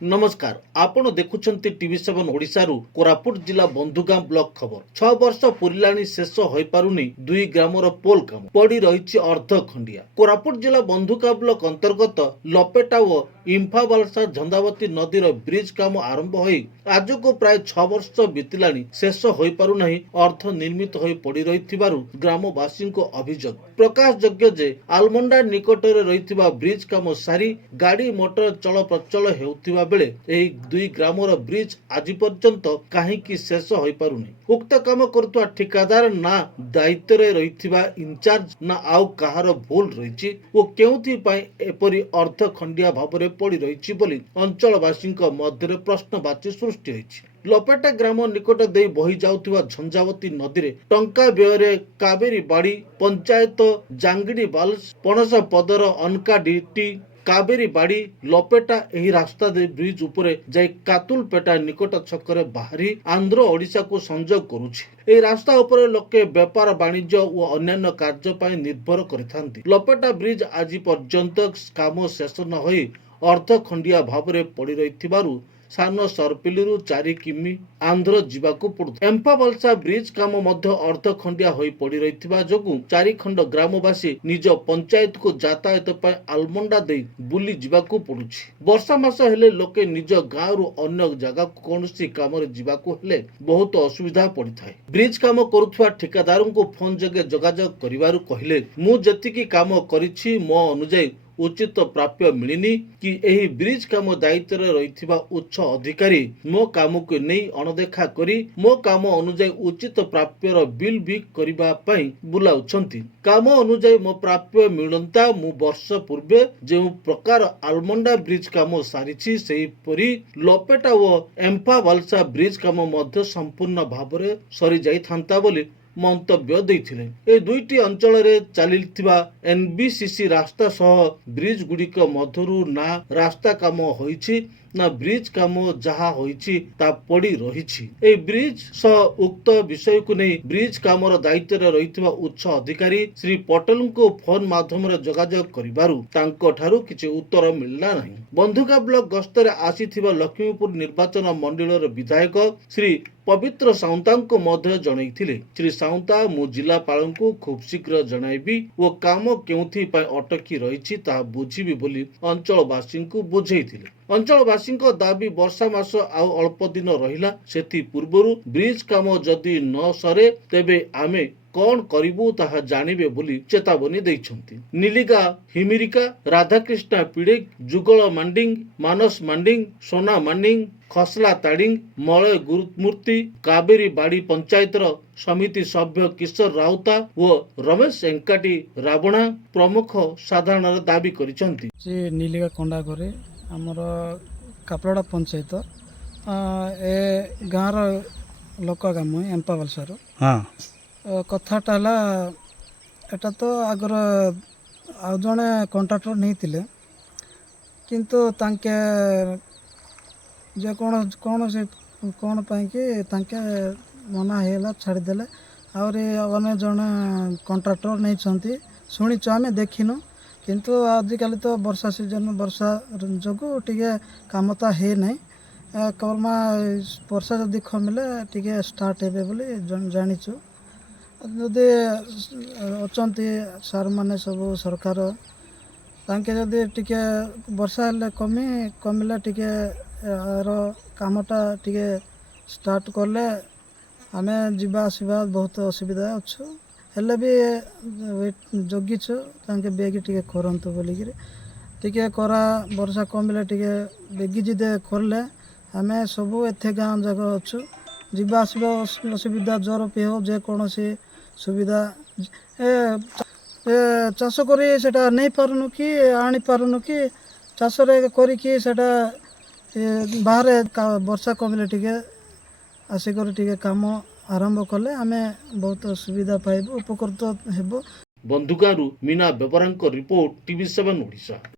नमस्कार आपण देखुछंती टीवी7 ओडिशारू कोरापुट जिला बंधुगां ब्लॉक खबर 6 वर्ष पुरिलाणी शेष होई पारुनी दुई ग्रामर पोल काम पड़ी रही अर्ध खंडिया कोरापुट जिला बंधुगां ब्लॉक अंतर्गत लपेटा व इम्फाबालसा झंडावती नदीर ब्रिज काम आरंभ होई आज को प्राय 6 वर्ष बीतिलाणी शेष होई पारुनाही अर्ध निर्मित होई पड़ी रहिथिबारु ग्रामवासी को अभियोग प्रकाश योग्य जे आलमंडा निकटरे रहिथिबा ब्रिज काम सारी गाड़ी मोटर चल प्रचल हेउथिबा बेले एही दुई ग्रामर ब्रिज आज पर्यंत काहींकि शेष होई पारुनी उक्त काम करतुआ ठिकादार ना दायित्व रे रहिथिबा इंचार्ज ना आउ कहार भूल रहिछि ओ केउथि पई एपरि अर्ध खंडिया भाबरे पड़ी रहिछि बोली अंचलवासी मध्य प्रश्नवाची सृष्टि होइछि। लपेटा ग्राम निकट दे बही जाउथिबा झंझावती नदी रे टंका व्यय कावेरी बाड़ी पंचायत जांगड़ी बाल्स पणस पदर अनका डीटी कावेरी बाड़ी लपेटा एही रास्ता दे ब्रिज उपरे जाई कातुलपेटा निकट छकरे बाहरी आंध्र ओडिशा को संजोग करुछि। एही रास्ता उपरे लोके व्यापार वाणिज्य और अन्य कार्य पई निर्भर करिथांती। लपेटा ब्रिज आज पर्यंत काम शेष न होई अर्ध खंडिया भावरे पड़ी रहिथिबारु सान सरपिलू 4 किमी आंध्र जीवाकू पड़ु एम्फाबालसा ब्रिज काम मध्य अर्ध खंडिया होई पड़ी रहिथिबा जोगु 4 खंड ग्रामवासी निज पंचायत को यातायात पय आलमंडा दे बुली जीवाकू पड़ुछि। वर्षा मास हेले लोके निज गाँव रु अन्य जगह को कोनोसी काम रे जीवाकू हेले बहुत असुविधा पड़ी थाए। ब्रिज काम करुथुवा ठिकादार को फोन जगे जोगाजोग करिवारु कहिले मु जतिकी काम करिछि मो अनुଯାयी उचित प्राप्य मिलिनी कि एही ब्रिज काम दायित्व रहिथिबा उच्च अधिकारी मो काम को नहीं अणदेखा करी मो काम अनुଯାयी उचित प्राप्यर बिल भी करिबा पई बुलाउछंती। काम अनुଯାयी मो प्राप्य मिलंता मु वर्ष पूर्वे जे प्रकार आलमंडा ब्रिज काम सारिछि सेही परी लपेटा व एम्फाबालसा ब्रिज काम मध्य संपूर्ण भाबरे सरी जाई थांता बोली मंतव्य देथिले। ए दुईटी अंचल रे चलिथिबा एनबीसीसी रास्ता सह ब्रिज गुडिक मधुरु ना रास्ता काम होईछि ना ब्रिज काम जहा होईछि ता पड़ी रहिछि। ए ब्रिज सह उक्त विषय को नहीं ब्रिज कामर दायित्व रे रहिथिबा उच्च अधिकारी श्री पटेल को फोन माध्यम रे जोगाजोग करिबारु तांको ठारू किछि उत्तर मिलला नाही। बंधुगा ब्लॉक गस्तरे आसीथिबा लक्ष्मीपुर निर्वाचन मंडल रे विधायक श्री पवित्र साउंता को मध्य जनैथिले श्री साउंता मु जिलापाल को खूब शीघ्र जणाइबी वो काम केउथि पय अटकी रहिछि ता बुझिबी बोली अंचलवासी को बुझैथिले। अंचलवासी दाबी वर्षा मास आउ अल्प दिन रहिला सेति पूर्वरु ब्रिज काम जदि न सरे तेबे आमे कौन करिबु ताहा जानिबे बोली चेतावनी दैछंती। नीलिगा हिमिरिका राधाकृष्ण पीड़िक जुगल मांडिंग मानस मांडिंग सोना मांडिंग खसला ताडिंग मलय गुरुमूर्ति कावेरी बाड़ी पंचायतर समिति सभ्य किशोर राउता व रमेश एंकाटी रावणा प्रमुख साधारण दाबी करिसंती। जे नीलिगा कोंडा करे हमर कापड़ा पंचायत ए गाँर लोक गाम एम्फाबालसार हाँ कथाटा है एटा तो आगर आउ जड़े कंट्राक्टर नहीं थिले किंतु तांके जे कौन से कौन पाई कि तांके मना हेला छाड़देले आउरी अने जड़े कंट्राक्टर नहीं छंती शुणीचु आम देखिनु किंतु आजिकल तो वर्षा सीजन वर्षा जोगु टिके काम तो है नहीं करमा वर्षा जदि कमिले टिके स्टार्ट हेबे बोली जानिचु जदि अचंती सार माने सब सरकार तांके जदि टिके वर्षा हेले कमिले टिके आर कामटा टिके स्टार्ट करले आमे जीवा आसवा बहुत असुविधा अच्छु हेले भी जगिछु तांके बेगी टिके करंतु बोलिकिरि टिके करा वर्षा कमिले टिके बेगी जिदे करले आमे सब एथे गाँ जगह अच्छु जीवा आसवा असुविधा ज्वर पी हो जे कौन सुविधा चाष करी सेटा नहीं पारुनु कि आनी पारुनु कि चाष करिकी सेटा बाहर वर्षा कमिले टिके आसिक टिके काम आरंभ कले आमे बहुत सुविधा पाइबु उपकृत हेबो। बंधुगारू मीना बेपरांक रिपोर्ट टीवी7 ओडिशा।